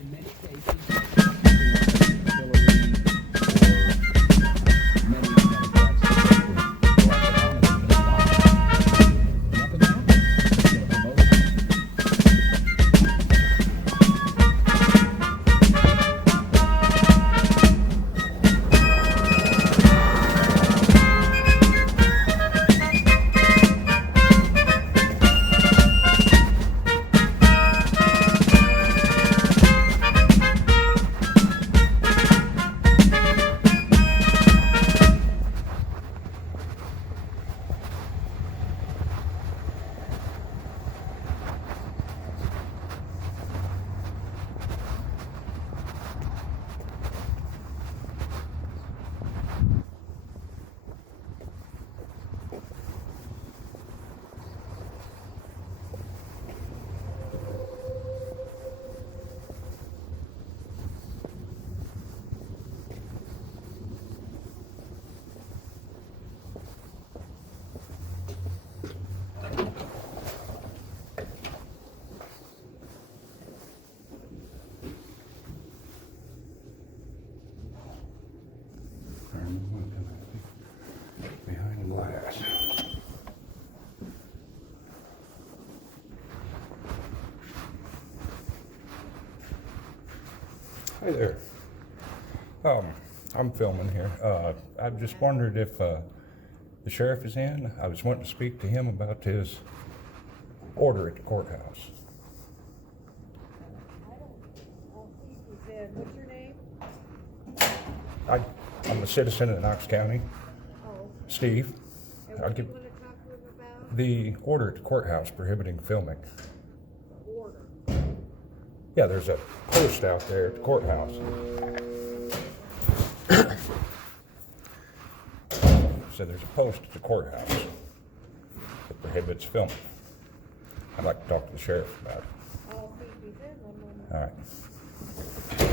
in many cases, behind glass. Hi there. I'm filming here. I just wondered if the sheriff is in. I was wanting to speak to him about his order at the courthouse. I'll see if he's in. What's your name? I'm a citizen of Knox County, Oh. Steve. And I'll what do give you want to talk to him about? the order at the courthouse prohibiting filming. Order. Yeah, there's a post out there at the courthouse. So there's a post at the courthouse that prohibits filming. I'd like to talk to the sheriff about it. I'll see if he's in. One moment. All right.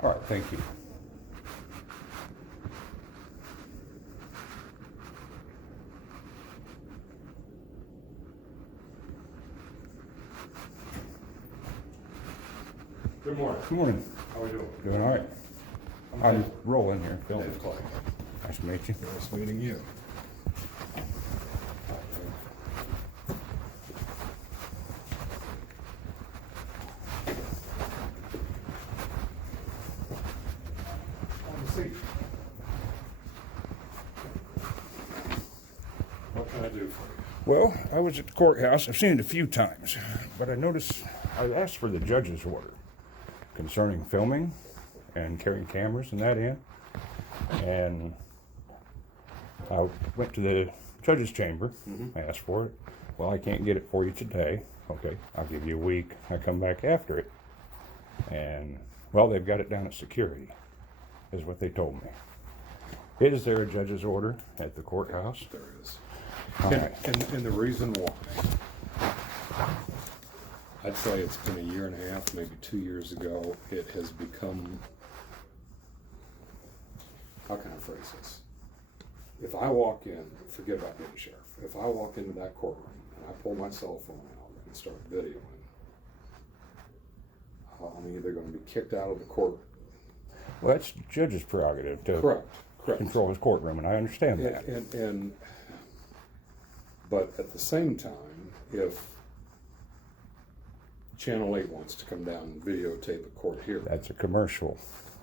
All right, thank you. Good morning. Good morning. How are we doing? Doing all right? I'm rolling here, filming. Dave Clay. Nice to meet you. Nice meeting you. Have a seat. What can I do for you? Well, I was at the courthouse. I've seen it a few times, but I noticed I asked for the judge's order concerning filming and carrying cameras and that in. And I went to the judge's chamber. I asked for it. Well, I can't get it for you today. Okay, I'll give you a week. I come back after it. And, well, they've got it down at security, is what they told me. Is there a judge's order at the courthouse? There is. All And, right. and the reason why, I'd say it's been a year and a half, maybe 2 years ago, it has become, how can I phrase this? If I walk in, forget about being sheriff, if I walk into that courtroom and I pull my cell phone out and start videoing, I'm either going to be kicked out of the court. Well, that's the judge's prerogative to Correct. control his courtroom, and I understand that. But at the same time, if Channel 8 wants to come down and videotape a court hearing, That's a commercial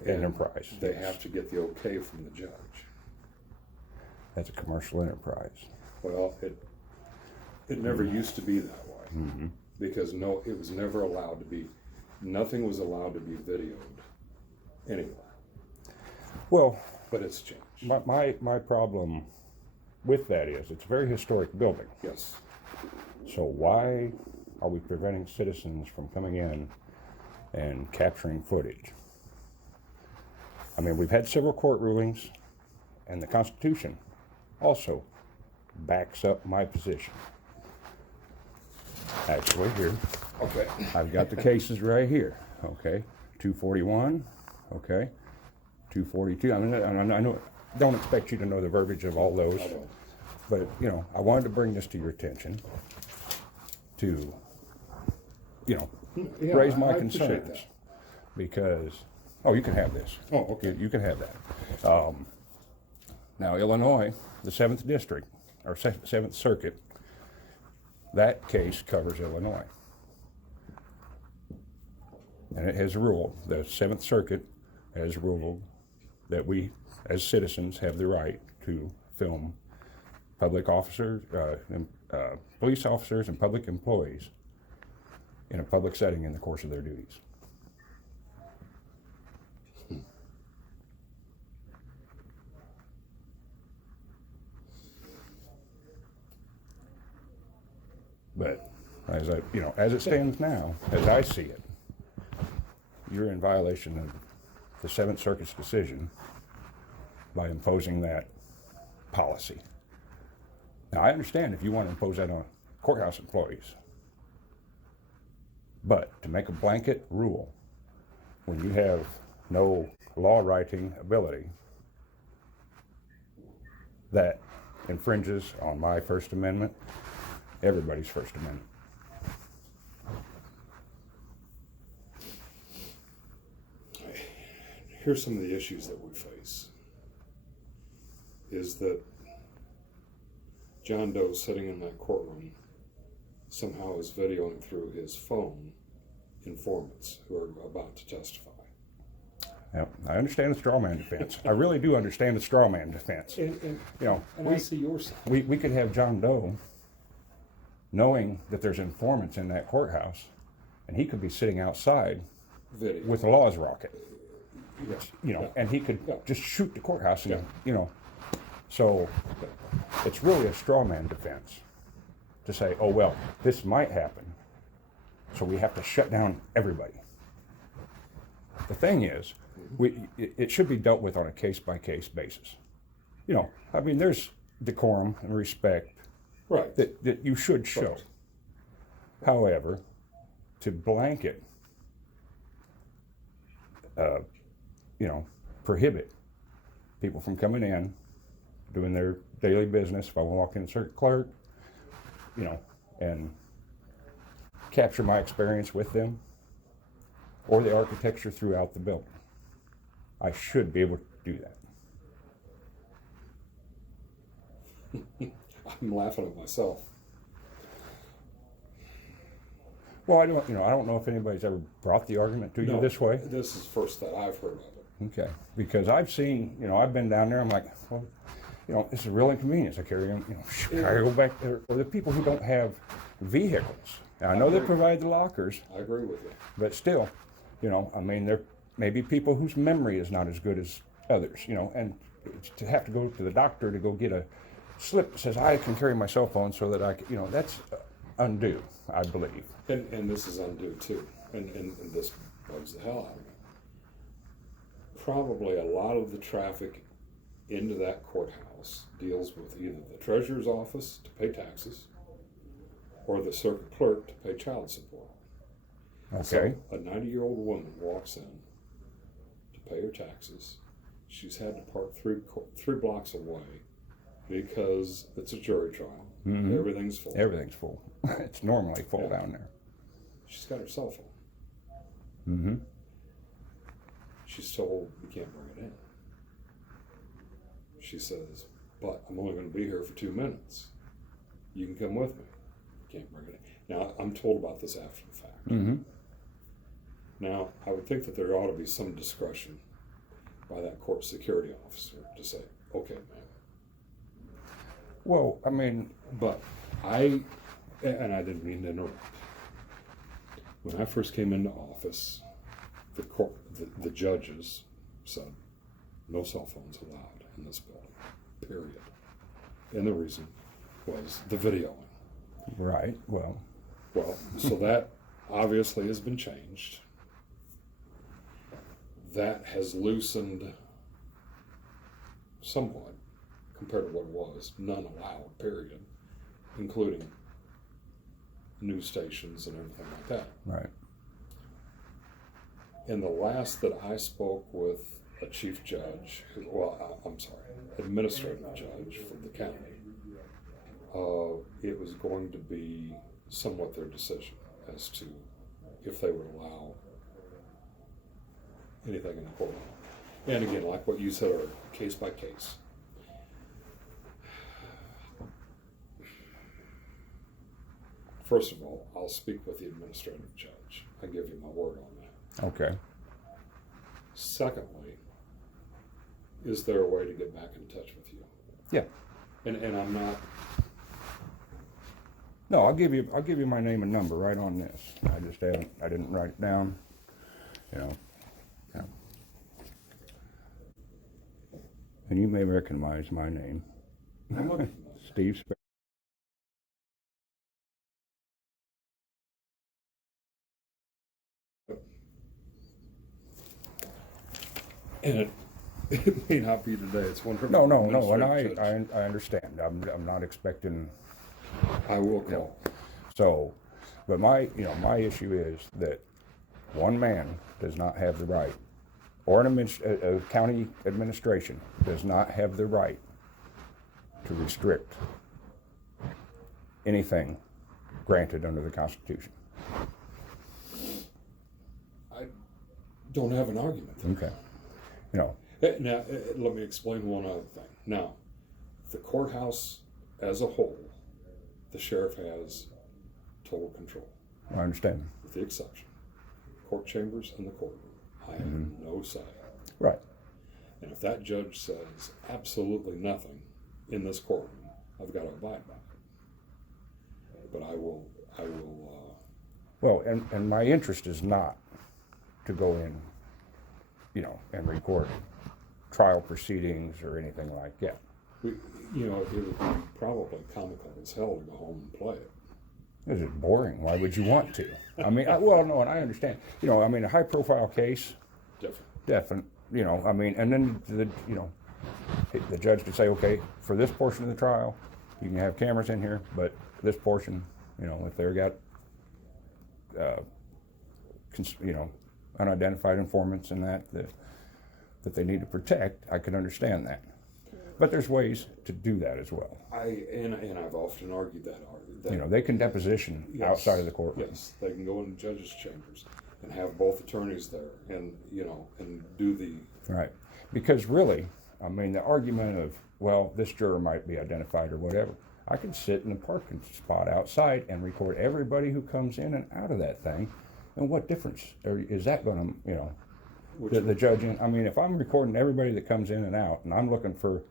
enterprise. they have to get the okay from the judge. That's a commercial enterprise. Well, it never used to be that way, because it was never allowed to be. Nothing was allowed to be videoed anywhere. Well, But it's changed. my problem with that is it's a very historic building. Yes. So why are we preventing citizens from coming in and capturing footage? I mean, we've had several court rulings, and the Constitution also backs up my position. Actually, here, Okay. I've got the cases right here, okay? 241, okay? 242. I mean, I know, don't expect you to know the verbiage of all those, I don't. but, you know, I wanted to bring this to your attention to, you know, Yeah, raise my I appreciate concerns. that. Because, oh, you can have this. Oh, okay. You can have that. Now, Illinois, the 7th District, or 7th Circuit, that case covers Illinois. And it has ruled, the 7th Circuit has ruled that we, as citizens, have the right to film public officers, police officers and public employees in a public setting in the course of their duties. But as as it stands now, as I see it, you're in violation of the 7th Circuit's decision by imposing that policy. Now, I understand if you want to impose that on courthouse employees, but to make a blanket rule when you have no law writing ability, that infringes on my First Amendment, everybody's First Amendment. Here's some of the issues that we face. Is that John Doe sitting in that courtroom somehow is videoing through his phone informants who are about to testify. Now, I understand the straw man defense. I really do understand the straw man defense. And You know, I see your side. we could have John Doe knowing that there's informants in that courthouse, and he could be sitting outside Video. with a laws rocket, Yeah. and he could Yeah. just shoot the courthouse, and Yeah. So it's really a straw man defense to say, oh, well, this might happen, so we have to shut down everybody. The thing is, it should be dealt with on a case-by-case basis. I mean, there's decorum and respect Right. that you should show. Right. However, to blanket, prohibit people from coming in, doing their daily business, if I want to walk in and circuit clerk, and capture my experience with them, or the architecture throughout the building. I should be able to do that. I'm laughing at myself. Well, I don't know if anybody's ever brought the argument to you this way. This is first that I've heard of it. Okay, because I've seen, I've been down there, I'm like, well, this is a real inconvenience. I carry them, I go back there. Or the people who don't have vehicles. Now, I know they provide the lockers, I agree with you. but still, I mean, there may be people whose memory is not as good as others, and to have to go to the doctor to go get a slip that says I can carry my cell phone so that I can, that's undue, I believe. And this is undue too. And this bugs the hell out of me. Probably a lot of the traffic into that courthouse deals with either the treasurer's office to pay taxes or the circuit clerk to pay child support. Okay. So a 90-year-old woman walks in to pay her taxes. She's had to park three blocks away because it's a jury trial. Mhm. Everything's full. Everything's full. It's normally full Yeah. down there. She's got her cell phone. Mm-hmm. She's told you can't bring it in. She says, but I'm only going to be here for 2 minutes. You can come with me. Can't bring it in. Now, I'm told about this after the fact. Mm-hmm. Now, I would think that there ought to be some discretion by that court security officer to say, okay, ma'am. Well, I mean, But and I didn't mean to interrupt. When I first came into office, the judges said no cell phones allowed in this building, period. And the reason was the videoing. Right. Well, Well, so that obviously has been changed. That has loosened somewhat compared to what it was. None allowed, period, including news stations and everything like that. right. And the last that I spoke with a chief judge, I'm sorry, administrative judge from the county, it was going to be somewhat their decision as to if they would allow anything in the courtroom. And again, like what you said, are case by case. First of all, I'll speak with the administrative judge. I give you my word on that. Okay. Secondly, is there a way to get back in touch with you? Yeah. And I'm not. No, I'll give you my name and number right on this. I didn't write it down. You know. Yeah. And you may recognize my name. I'm looking. Steve Sp- And it may not be today. It's one of No, our and administrative judges. I understand. I'm not expecting. I will call. So, but my issue is that one man does not have the right, or a county administration does not have the right to restrict anything granted under the Constitution. I don't have an argument there. Okay. You know, Now, let me explain one other thing. Now, the courthouse as a whole, the sheriff has total control, I understand. with the exception court chambers and the courtroom. I have no say. Right. And if that judge says absolutely nothing in this courtroom, I've got to abide by it. But I will. Well, and my interest is not to go in, and record trial proceedings or anything like that. It would be probably comical as hell to go home and play it. Is it boring? Why would you want to? I mean, no, and I understand. A high-profile case, Different. definite. And then the judge could say, okay, for this portion of the trial, you can have cameras in here, but this portion, if they've got, unidentified informants and that they need to protect, I could understand that. But there's ways to do that as well. I've often argued that. They can deposition Yes, outside of the courtroom. Yes, they can go in the judges' chambers and have both attorneys there, and do the. Right. Because really, the argument of, well, this juror might be identified or whatever, I can sit in the parking spot outside and record everybody who comes in and out of that thing. And what difference is that going to, the judge? If I'm recording everybody that comes in and out, and I'm looking for,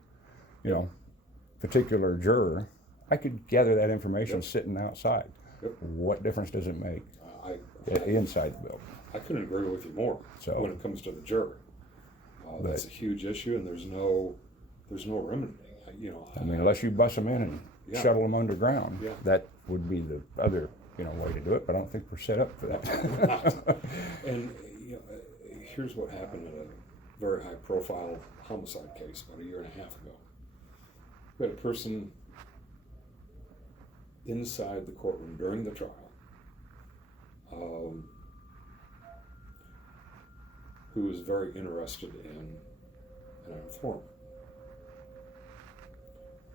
particular juror, I could gather that information sitting outside. Yep. What difference does it make inside the building? I couldn't agree with you more. So- when it comes to the jury, that's a huge issue, and there's no remedy. Unless you bust them in and Yeah. shuttle them underground, Yeah. that would be the other, way to do it. But I don't think we're set up for that. And here's what happened in a very high-profile homicide case about a year and a half ago. We had a person inside the courtroom during the trial who was very interested in an informant.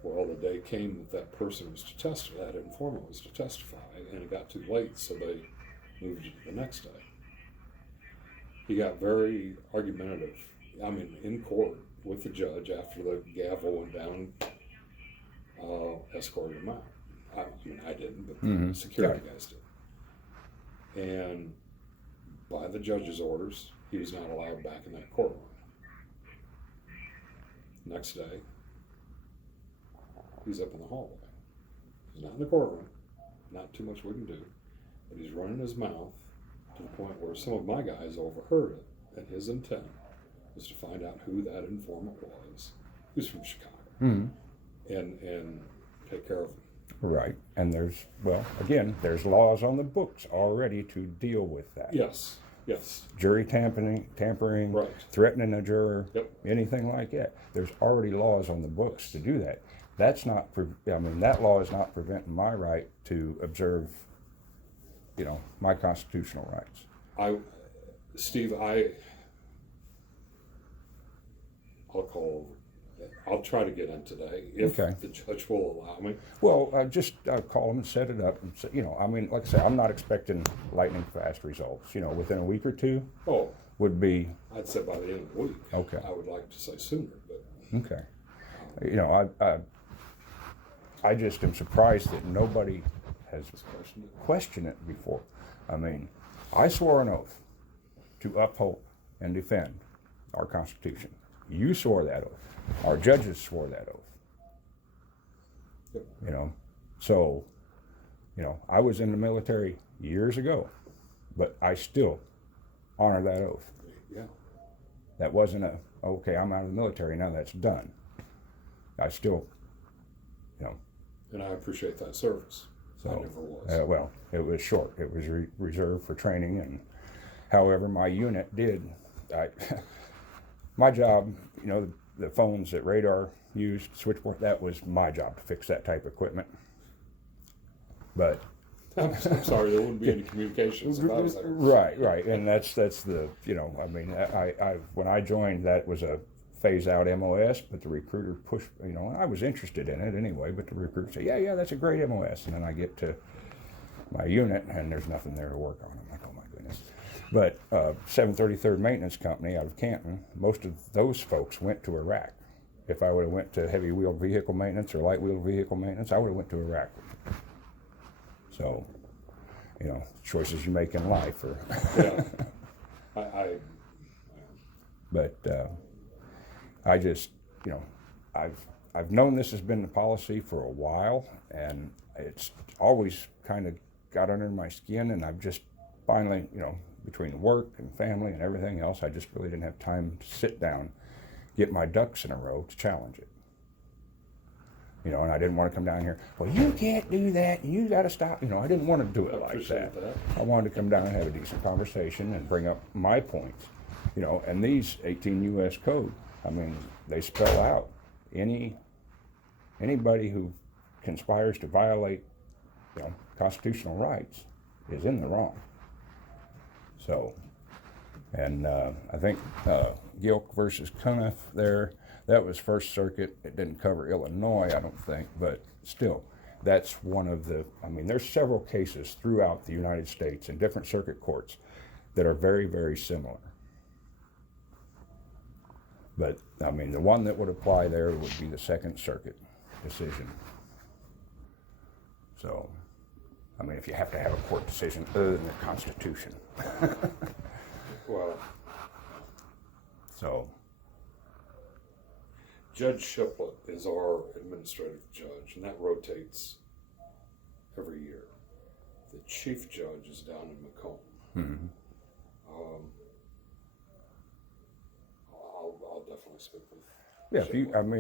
Well, the day came that person was to testify, that informant was to testify, and it got too late, so they moved it to the next day. He got very argumentative, in court with the judge after the gavel went down, escorted him out. I didn't, but the security guys did. And by the judge's orders, he was not allowed back in that courtroom. Next day, he's up in the hallway. He's not in the courtroom, not too much we can do, but he's running his mouth to the point where some of my guys overheard it, and his intent was to find out who that informant was. He was from Chicago, and take care of him. Right, and there's laws on the books already to deal with that. Yes, yes. Jury tampering, Right. threatening a juror, Yep. anything like that. There's already laws on the books to do that. That's not, that law is not preventing my right to observe, my constitutional rights. Steve, I'll try to get in today if Okay. the judge will allow me. Well, just call them and set it up. And say, like I say, I'm not expecting lightning fast results. Within a week or two Oh, would be I'd say by the end of the week. Okay. I would like to say sooner, but okay. I just am surprised that nobody has questioned it before. I swore an oath to uphold and defend our Constitution. You swore that oath. Our judges swore that oath. Yep. So, I was in the military years ago, but I still honor that oath. Yeah. That wasn't okay, I'm out of the military, now that's done. I still, And I appreciate that service. I never was. well, it was short. It was reserved for training, and however, my unit did. My job, the phones that radar used, switchboard, that was my job to fix that type of equipment. But I'm sorry, there wouldn't be any communications if I was there. right, and that's the I when I joined, that was a phase out MOS, but the recruiter pushed, I was interested in it anyway, but the recruiter said, yeah, that's a great MOS, and then I get to my unit and there's nothing there to work on. I'm like, oh my goodness. But 733rd Maintenance Company out of Canton, most of those folks went to Iraq. If I would have went to heavy wheeled vehicle maintenance or light wheeled vehicle maintenance, I would have went to Iraq. So, choices you make in life are. Yeah. But I just, I've known this has been the policy for a while, and it's always kind of got under my skin, and I've just finally, between work and family and everything else, I just really didn't have time to sit down, get my ducks in a row to challenge it. And I didn't want to come down here, well, you can't do that, you got to stop. I didn't want to do it like that. I wanted to come down and have a decent conversation and bring up my points. And these 18 U.S. code, they spell out anybody who conspires to violate, constitutional rights is in the wrong. So, and I think Gilk versus Cuniff there, that was First Circuit. It didn't cover Illinois, I don't think, but still, that's one of the, there's several cases throughout the United States in different circuit courts that are very, very similar. But, the one that would apply there would be the Second Circuit decision. So, if you have to have a court decision other than the Constitution. Well, So, Judge Shiplett is our administrative judge, and that rotates every year. The chief judge is down in Macomb. mm-hmm. I'll definitely speak with. Yeah,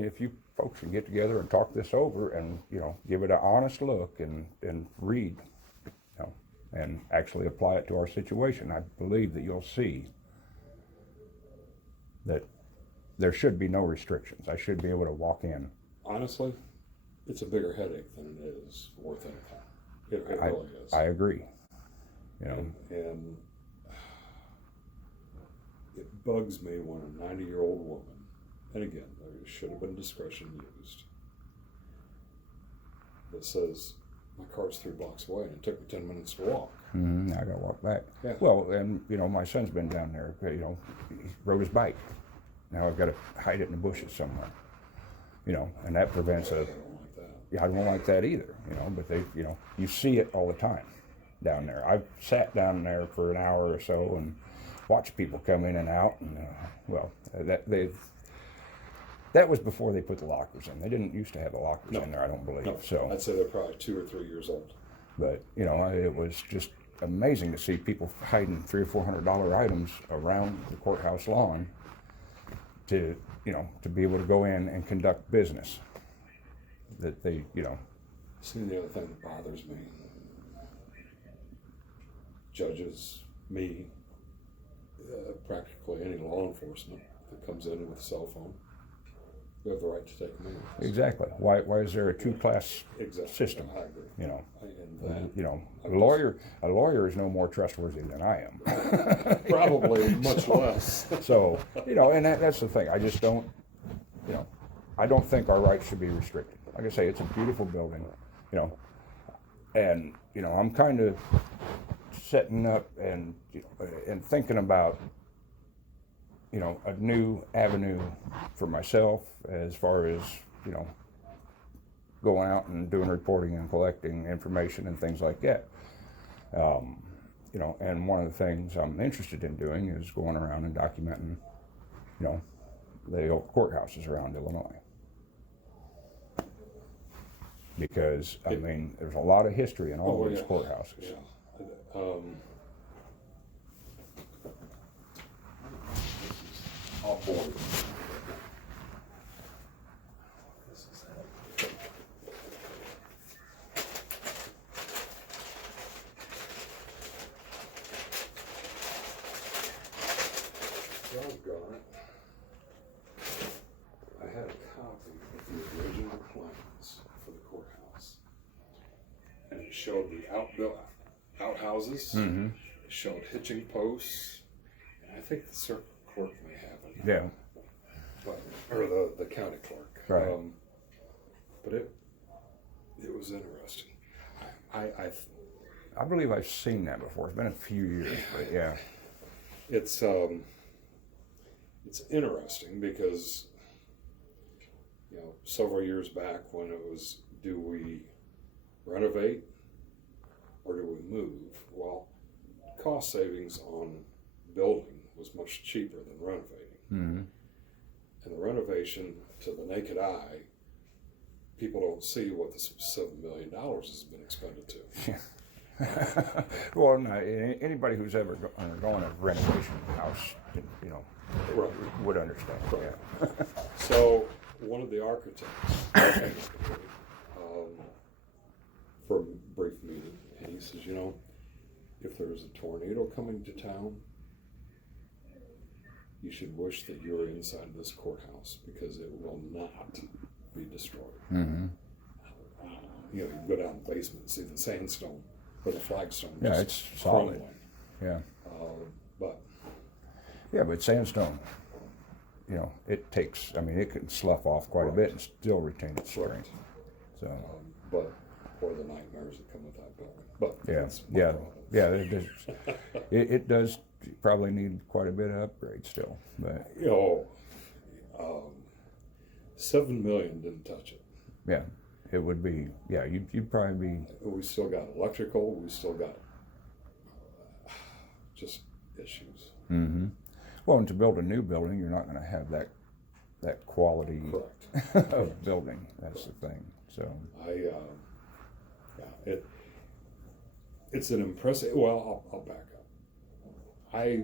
if you folks can get together and talk this over and, give it an honest look and read, and actually apply it to our situation, I believe that you'll see that there should be no restrictions. I should be able to walk in. Honestly, it's a bigger headache than it is worth anything. It really is. I agree. And it bugs me when a 90-year-old woman, and again, there should have been discretion used, that says, my car's 3 blocks away and it took me 10 minutes to walk. Mm-hmm. I gotta walk back. Yeah. Well, and my son's been down there. He rode his bike. Now I've got to hide it in the bushes somewhere. And that prevents I don't like that. Yeah, I don't like that either. But they, you see it all the time down there. I've sat down there for an hour or so and watched people come in and out. And that was before they put the lockers in. They didn't used to have the lockers in there, I don't believe. No, So I'd say they're probably 2 or 3 years old. But it was just amazing to see people hiding $300 or $400 items around the courthouse lawn to be able to go in and conduct business that they See, the other thing that bothers me, judges, me, practically any law enforcement that comes in with a cell phone, we have the right to take them in. Exactly. Why is there a two-class Exactly. system? I agree. You know, And you know, a lawyer is no more trustworthy than I am. probably much less. So, you know, and that's the thing. I just don't, you know, I don't think our rights should be restricted. Like I say, it's a beautiful building, you know, and, you know, I'm kind of setting up and, you know, and thinking about, you know, a new avenue for myself as far as, you know, going out and doing reporting and collecting information and things like that. You know, and one of the things I'm interested in doing is going around and documenting, you know, the old courthouses around Illinois. Because, I mean, there's a lot of history in all these courthouses. Yeah. All board. Doggone it. I had a copy of the original plans for the courthouse. And it showed the outhouses. Mm-hmm. It showed hitching posts. And I think the circuit clerk may have it. Yeah. But, or the county clerk. Right. But it was interesting. I believe I've seen that before. It's been a few years, but yeah. It's interesting because, you know, several years back when it was, do we renovate or do we move? Well, cost savings on building was much cheaper than renovating. Mm-hmm. And the renovation, to the naked eye, people don't see what the $7 million has been expended to. Well, no, anybody who's ever undergone a renovation house, you know, Right. would understand. Right. Yeah. So one of the architects for a brief meeting, and he says, you know, if there's a tornado coming to town, you should wish that you were inside this courthouse because it will not be destroyed. Mm-hmm. You know, you go down the basement and see the sandstone or the flagstone. Yeah, just it's solid. crumbling. Yeah. But Yeah, but sandstone, you know, it takes, I mean, it can slough off quite a bit and still retain its strength. So, but or the nightmares that come with that building. But yeah, that's my yeah, problem. yeah, it does probably need quite a bit of upgrade still, but You know, $7 million didn't touch it. yeah, it would be, yeah, you'd probably be, We still got electrical. We still got just issues. mm-hmm. Well, and to build a new building, you're not going to have that quality Correct. of building. That's the thing. So, Yeah, it's an impressive. Well, I'll back up. A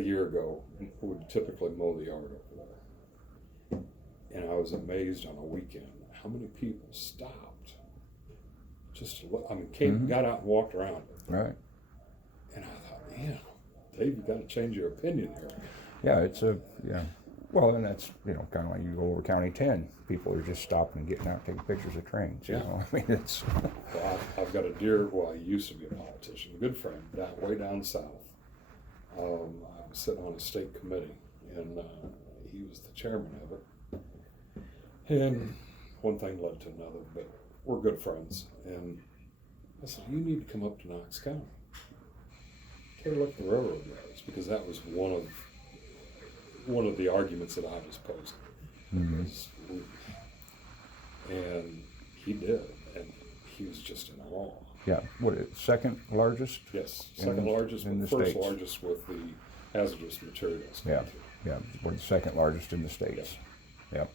year ago, would typically mow the yard over there, and I was amazed on a weekend how many people stopped just to look. I mean, got out and walked around it, right. and I thought, man, Dave, you got to change your opinion here. Yeah, yeah. Well, and that's, you know, kind of like you go over County 10. People are just stopping and getting out, taking pictures of trains. You know, I mean, it's. Well, I've got a dear. Well, he used to be a politician, a good friend, way down south. I was sitting on a state committee, and he was the chairman of it. And one thing led to another, but we're good friends. And I said, "You need to come up to Knox County. Take a look at the railroad yards," because that was one of the arguments that I was posing. Mm-hmm. And he did, and he was just in awe. Yeah, what, second largest? Yes, second largest, in but the first States. largest with the hazardous materials. Yeah, yeah, we're the second largest in the States. Yep.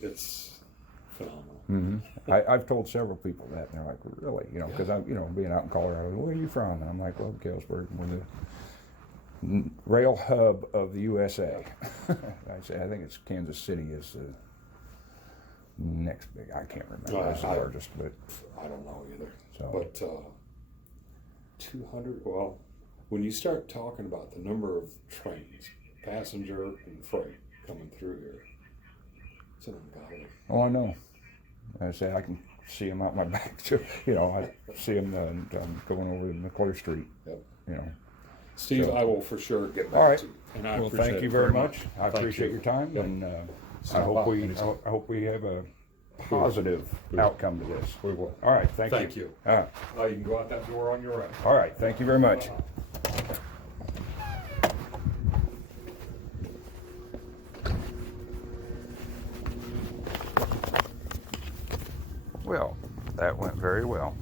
It's phenomenal. Mm-hmm. I've told several people that, and they're like, really? You know, because I'm, you know, being out in Colorado, where are you from? And I'm like, well, Galesburg, we're the rail hub of the USA. I think it's Kansas City is the next big, I can't remember. No, That's the I- largest, but I don't know either. So- But 200. Well, when you start talking about the number of trains, passenger and freight coming through here, it's an ungodly. oh, I know. I say I can see them out my back too. You know, I see them going over McClure Street. Yep. You know. Steve, So- I will for sure get back All right. to you. And I Well, appreciate thank you it very much. I Thank appreciate you. your time, Yep. and Stop I hope by we anytime. I hope we have a positive We will. outcome to this. We will. All right, thank you. Thank you. You can go out that door on your right. All right, thank you very much. Well, that went very well.